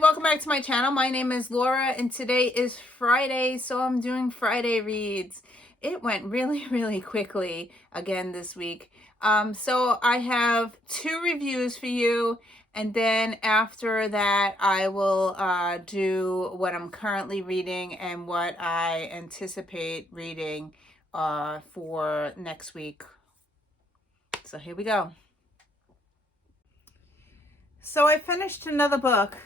welcome back to my channel. My name is Laura and today is Friday, so I'm doing Friday reads. It went really quickly again this week. So I have 2 reviews for you, and then after that I will do what I'm currently reading and what I anticipate reading for next week. So here we go. So I finished another book.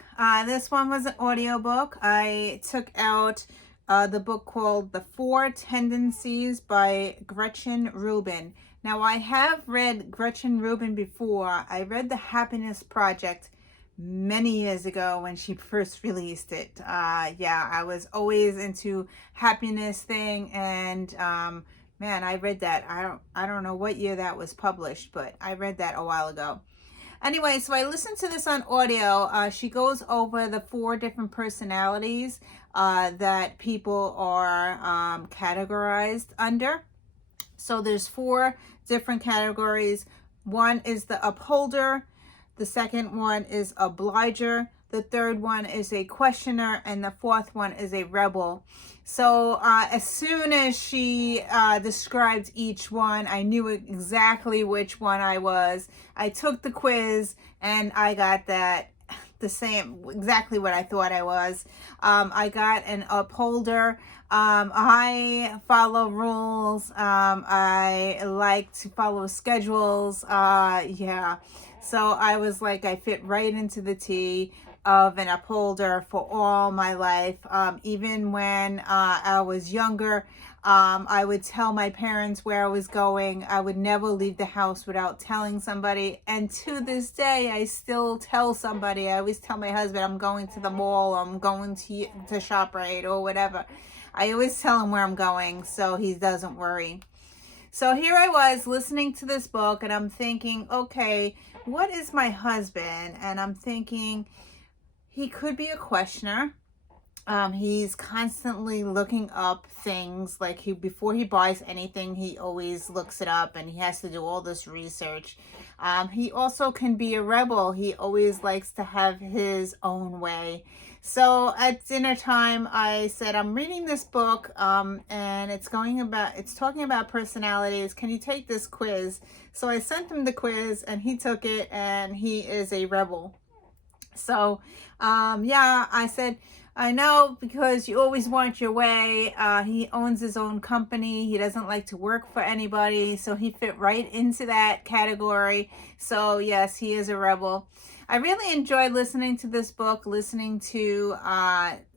This one was an audiobook. I took out the book called The 4 Tendencies by Gretchen Rubin. Now, I have read Gretchen Rubin before. I read The Happiness Project many years ago when she first released it. Yeah, I was always into happiness thing, and man, I read that. I don't know what year that was published, but I read that a while ago. Anyway, so I listened to this on audio. She goes over the 4 different personalities that people are categorized under. So there's 4 different categories. One is the upholder. The second one is obliger. The third one is a questioner, and the 4th one is a rebel. So as soon as she described each one, I knew exactly which one I was. I took the quiz and I got that the same, exactly what I thought I was. I got an upholder. I follow rules. I like to follow schedules. Yeah. So I was like, I fit right into the T of an upholder for all my life. Even when I was younger, I would tell my parents where I was going. I would never leave the house without telling somebody. And to this day, I still tell somebody. I always tell my husband, I'm going to the mall, I'm going to ShopRite or whatever. I always tell him where I'm going so he doesn't worry. So here I was listening to this book and I'm thinking, okay, what is my husband? And I'm thinking, he could be a questioner. He's constantly looking up things. Like before he buys anything, he always looks it up and he has to do all this research. He also can be a rebel. He always likes to have his own way. So at dinner time, I said, I'm reading this book and it's talking about personalities. Can you take this quiz? So I sent him the quiz and he took it, and he is a rebel. So, yeah, I said, I know, because you always want your way. He owns his own company. He doesn't like to work for anybody. So he fit right into that category. So yes, he is a rebel. I really enjoyed listening to this book, listening to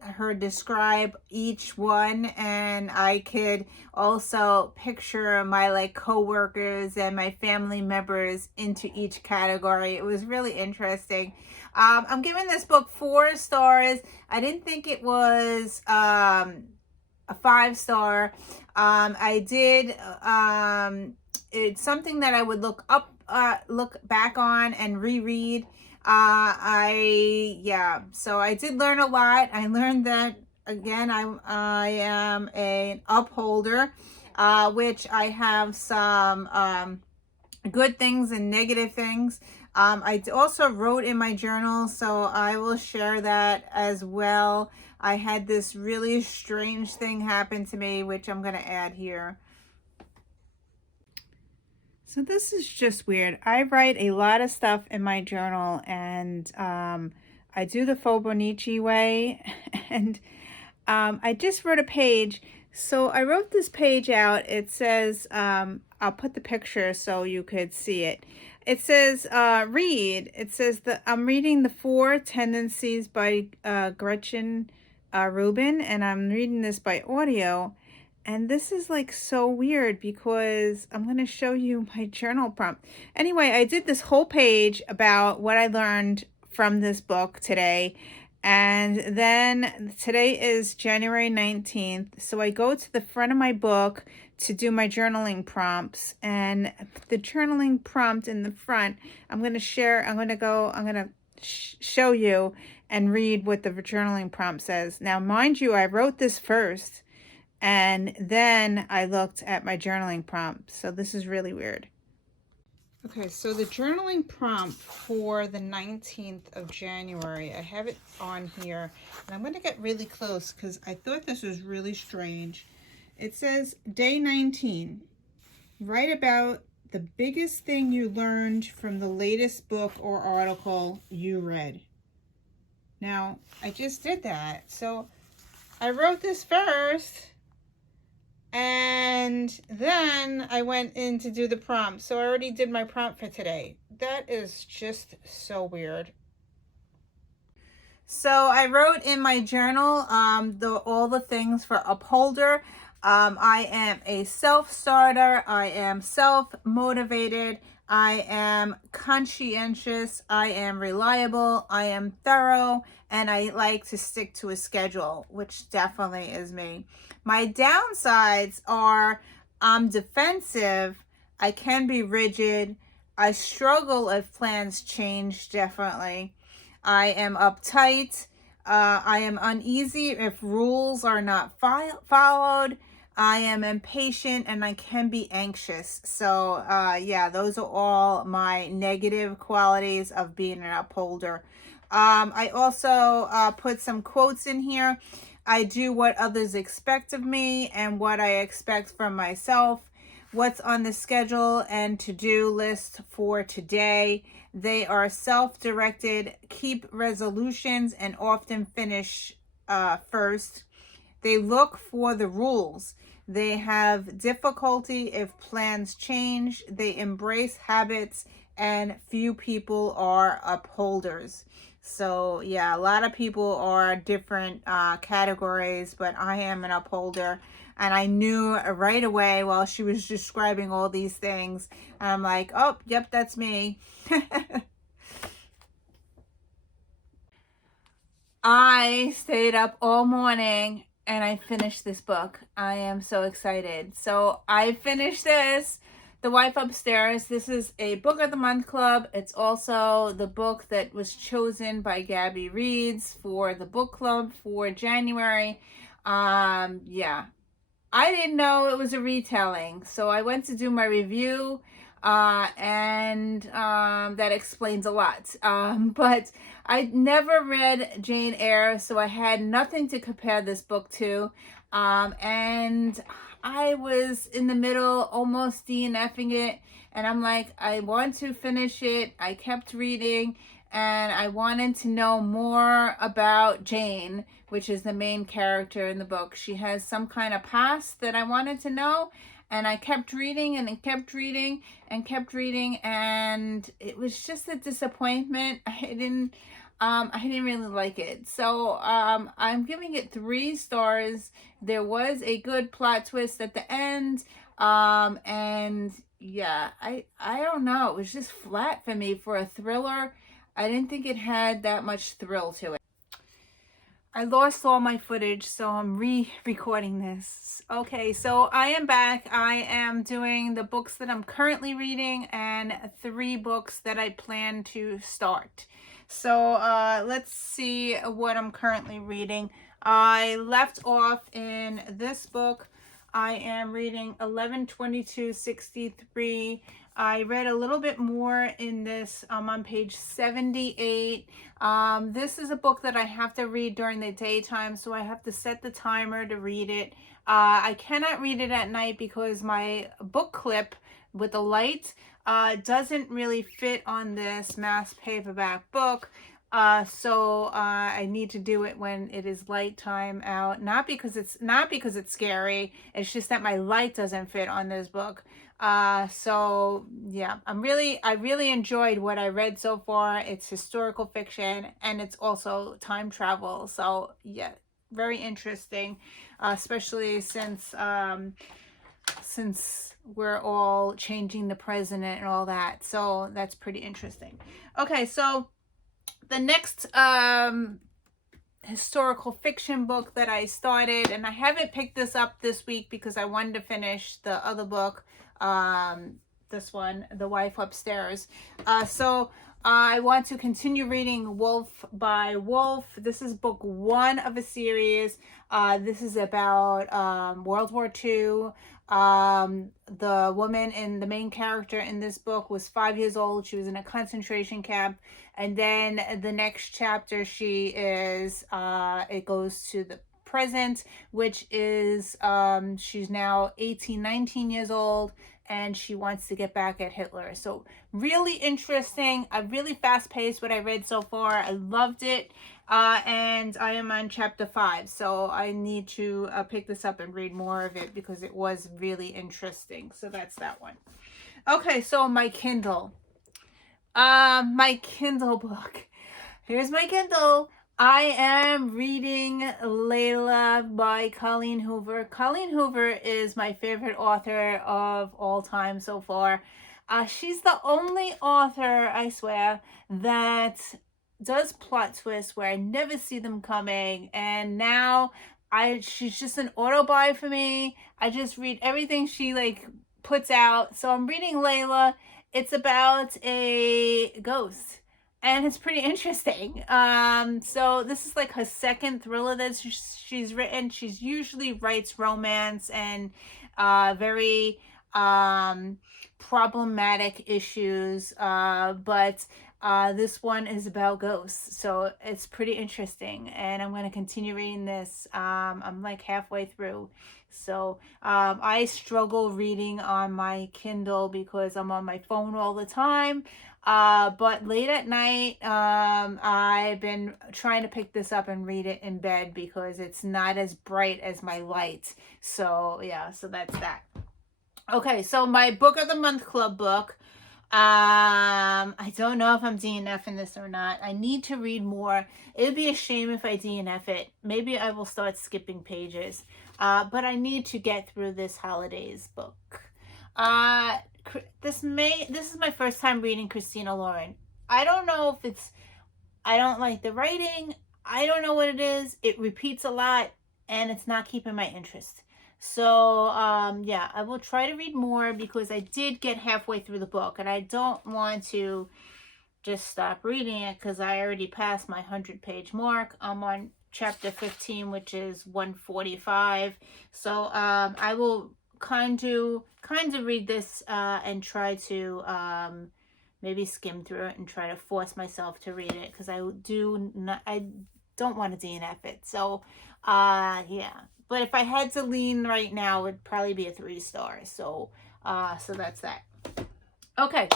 her describe each one, and I could also picture my co-workers and my family members into each category. It was really interesting. I'm giving this book 4 stars. I didn't think it was a 5-star. I did. It's something that I would look back on and reread. So I did learn a lot. I learned that, again, I am an upholder, which I have some good things and negative things. I also wrote in my journal, so I will share that as well. I had this really strange thing happen to me, which I'm going to add here. So this is just weird. I write a lot of stuff in my journal, and I do the Fibonacci way, and I just wrote a page. So I wrote this page out. It says, I'll put the picture so you could see it. It says, read. It says that I'm reading The 4 Tendencies by Gretchen Rubin, and I'm reading this by audio. And this is so weird because I'm going to show you my journal prompt. Anyway, I did this whole page about what I learned from this book today. And then today is January 19th. So I go to the front of my book to do my journaling prompts. And the journaling prompt in the front, I'm going to show you and read what the journaling prompt says. Now, mind you, I wrote this first, and then I looked at my journaling prompt. So this is really weird. Okay, so the journaling prompt for the 19th of January, I have it on here, and I'm going to get really close because I thought this was really strange. It says, day 19, write about the biggest thing you learned from the latest book or article you read. Now, I just did that. So I wrote this first, and then I went in to do the prompt. So I already did my prompt for today. That is just so weird. So I wrote in my journal all the things for upholder. I am a self-starter. I am self-motivated. I am conscientious. I am reliable. I am thorough. And I like to stick to a schedule, which definitely is me. My downsides are I'm defensive. I can be rigid. I struggle if plans change, definitely. I am uptight. I am uneasy if rules are not followed. I am impatient and I can be anxious. So yeah, those are all my negative qualities of being an upholder. I also put some quotes in here. I do what others expect of me and what I expect from myself. What's on the schedule and to-do list for today. They are self-directed, keep resolutions, and often finish first. They look for the rules. They have difficulty if plans change. They embrace habits, and few people are upholders. So yeah, a lot of people are different categories, but I am an upholder. And I knew right away while she was describing all these things. And I'm like, oh, yep, that's me. I stayed up all morning and I finished this book. I am so excited. So I finished this, The Wife Upstairs. This is a Book of the Month Club. It's also the book that was chosen by Gabby Reads for the book club for January. Yeah, I didn't know it was a retelling, so I went to do my review, and that explains a lot. But I never read Jane Eyre, so I had nothing to compare this book to. And I was in the middle, almost DNFing it, and I'm like, I want to finish it. I kept reading, and I wanted to know more about Jane, which is the main character in the book. She has some kind of past that I wanted to know, and I kept reading and kept reading and kept reading, and it was just a disappointment. I didn't really like it. So I'm giving it 3 stars. There was a good plot twist at the end, and yeah, I don't know. It was just flat for me for a thriller. I didn't think it had that much thrill to it. I lost all my footage, so I'm re-recording this. Okay, so I am back. I am doing the books that I'm currently reading and 3 books that I plan to start. So let's see what I'm currently reading. I left off in this book. I am reading 11/22/63. I read a little bit more in this. I'm on page 78. This is a book that I have to read during the daytime, so I have to set the timer to read it. I cannot read it at night because my book clip with the light doesn't really fit on this mass paperback book. So I need to do it when it is light time out. Not because it's scary. It's just that my light doesn't fit on this book. So yeah, I really enjoyed what I read so far. It's historical fiction and it's also time travel. So yeah, very interesting, especially since we're all changing the president and all that. So that's pretty interesting. Okay, so the next historical fiction book that I started, and I haven't picked this up this week because I wanted to finish the other book, this one, The Wife Upstairs. So I want to continue reading Wolf by Wolf. This is book 1 of a series. This is about World War II. The woman in the main character in this book was 5 years old. She was in a concentration camp. And then the next chapter, she is, it goes to the present, which is, she's now 18, 19 years old, and she wants to get back at Hitler. So really interesting, really fast paced what I read so far. I loved it. And I am on chapter 5, so I need to pick this up and read more of it because it was really interesting. So that's that one. Okay, so my Kindle. My Kindle book. Here's my Kindle. I am reading Layla by Colleen Hoover. Colleen Hoover is my favorite author of all time so far. She's the only author, I swear, that does plot twists where I never see them coming, and now she's just an auto buy for me. I just read everything she puts out. So I'm reading Layla. It's about a ghost, and it's pretty interesting. So this is like her second thriller that she's written. She's usually writes romance and very problematic issues, but this one is about ghosts, so it's pretty interesting, and I'm going to continue reading this. I'm like halfway through, so I struggle reading on my Kindle because I'm on my phone all the time, but late at night, I've been trying to pick this up and read it in bed because it's not as bright as my light. So yeah, so that's that. Okay, so my book of the month club book. I don't know if I'm DNFing this or not. I need to read more. It would be a shame if I DNF it. Maybe I will start skipping pages. But I need to get through this holidays book. This is my first time reading Christina Lauren. I don't know if I don't like the writing. I don't know what it is. It repeats a lot, and it's not keeping my interest. So, yeah, I will try to read more because I did get halfway through the book, and I don't want to just stop reading it because I already passed my 100-page mark. I'm on chapter 15, which is 145. So, I will kind of read this and try to maybe skim through it and try to force myself to read it because I don't want to DNF it. So, yeah. But if I had to lean right now, it'd probably be a 3-star. So, so that's that. Okay,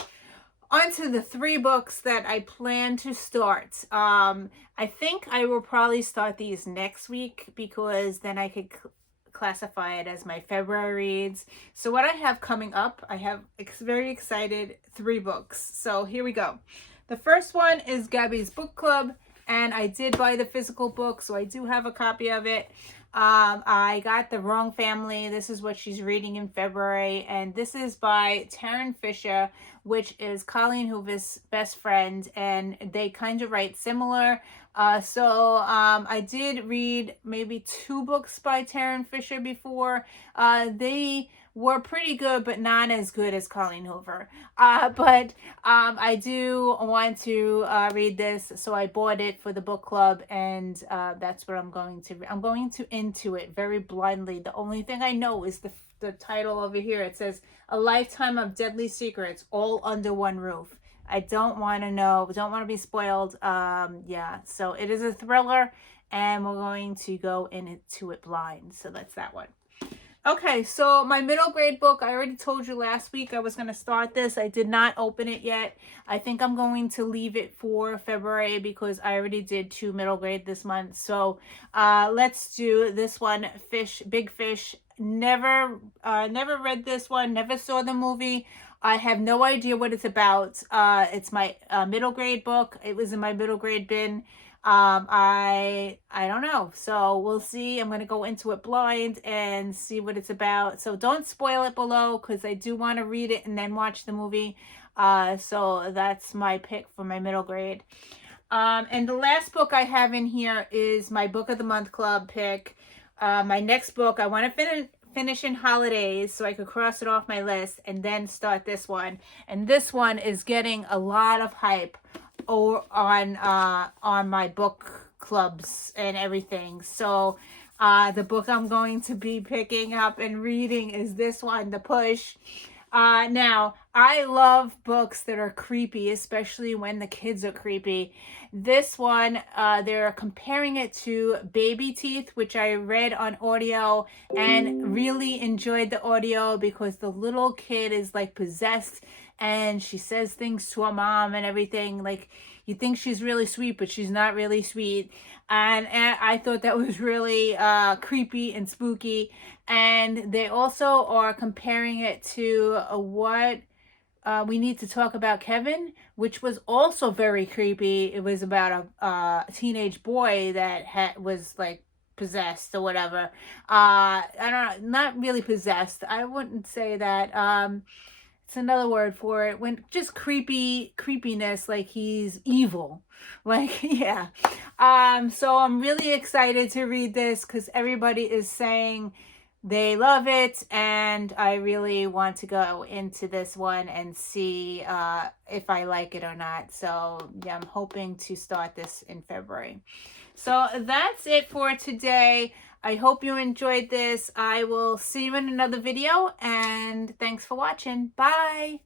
on to the 3 books that I plan to start. I think I will probably start these next week because then I could classify it as my February reads. So what I have coming up, I have very excited 3 books. So here we go. The first one is Gabby's Book Club, and I did buy the physical book, so I do have a copy of it. I got The Wrong Family. This is what she's reading in February, and this is by Taryn Fisher, which is Colleen Hoover's best friend, and they kind of write similar. So I did read maybe 2 books by Taryn Fisher before. They were pretty good, but not as good as Colleen Hoover. But I do want to read this, so I bought it for the book club, and that's what I'm going to read. I'm going to into it very blindly. The only thing I know is the title over here. It says, A Lifetime of Deadly Secrets, All Under One Roof. I don't want to know, don't want to be spoiled. Yeah, so it is a thriller, and we're going to go into it blind. So that's that one. Okay, so my middle grade book, I already told you last week I was going to start this. I did not open it yet. I think I'm going to leave it for February because I already did 2 middle grade this month. So let's do this one, Big Fish. Never read this one, never saw the movie. I have no idea what it's about. It's my middle grade book. It was in my middle grade bin. I don't know. So we'll see. I'm going to go into it blind and see what it's about. So don't spoil it below because I do want to read it and then watch the movie. So that's my pick for my middle grade. And the last book I have in here is my Book of the Month Club pick. My next book, I want to finish in Holidays so I could cross it off my list and then start this one. And this one is getting a lot of hype on my book clubs and everything. So The book I'm going to be picking up and reading is this one, The Push. Now, I love books that are creepy, especially when the kids are creepy. This one, they're comparing it to Baby Teeth, which I read on audio and really enjoyed the audio because the little kid is like possessed and she says things to her mom and everything. Like, you think she's really sweet, but she's not really sweet. And I thought that was really creepy and spooky. And they also are comparing it to what we need to talk about Kevin, which was also very creepy. It was about a teenage boy that was like possessed or whatever. I don't know, not really possessed. I wouldn't say that. It's another word for it, when just creepiness, like he's evil. Like, yeah. So I'm really excited to read this because everybody is saying they love it, and I really want to go into this one and see if I like it or not. So yeah, I'm hoping to start this in February. So that's it for today. I hope you enjoyed this. I will see you in another video, and thanks for watching. Bye.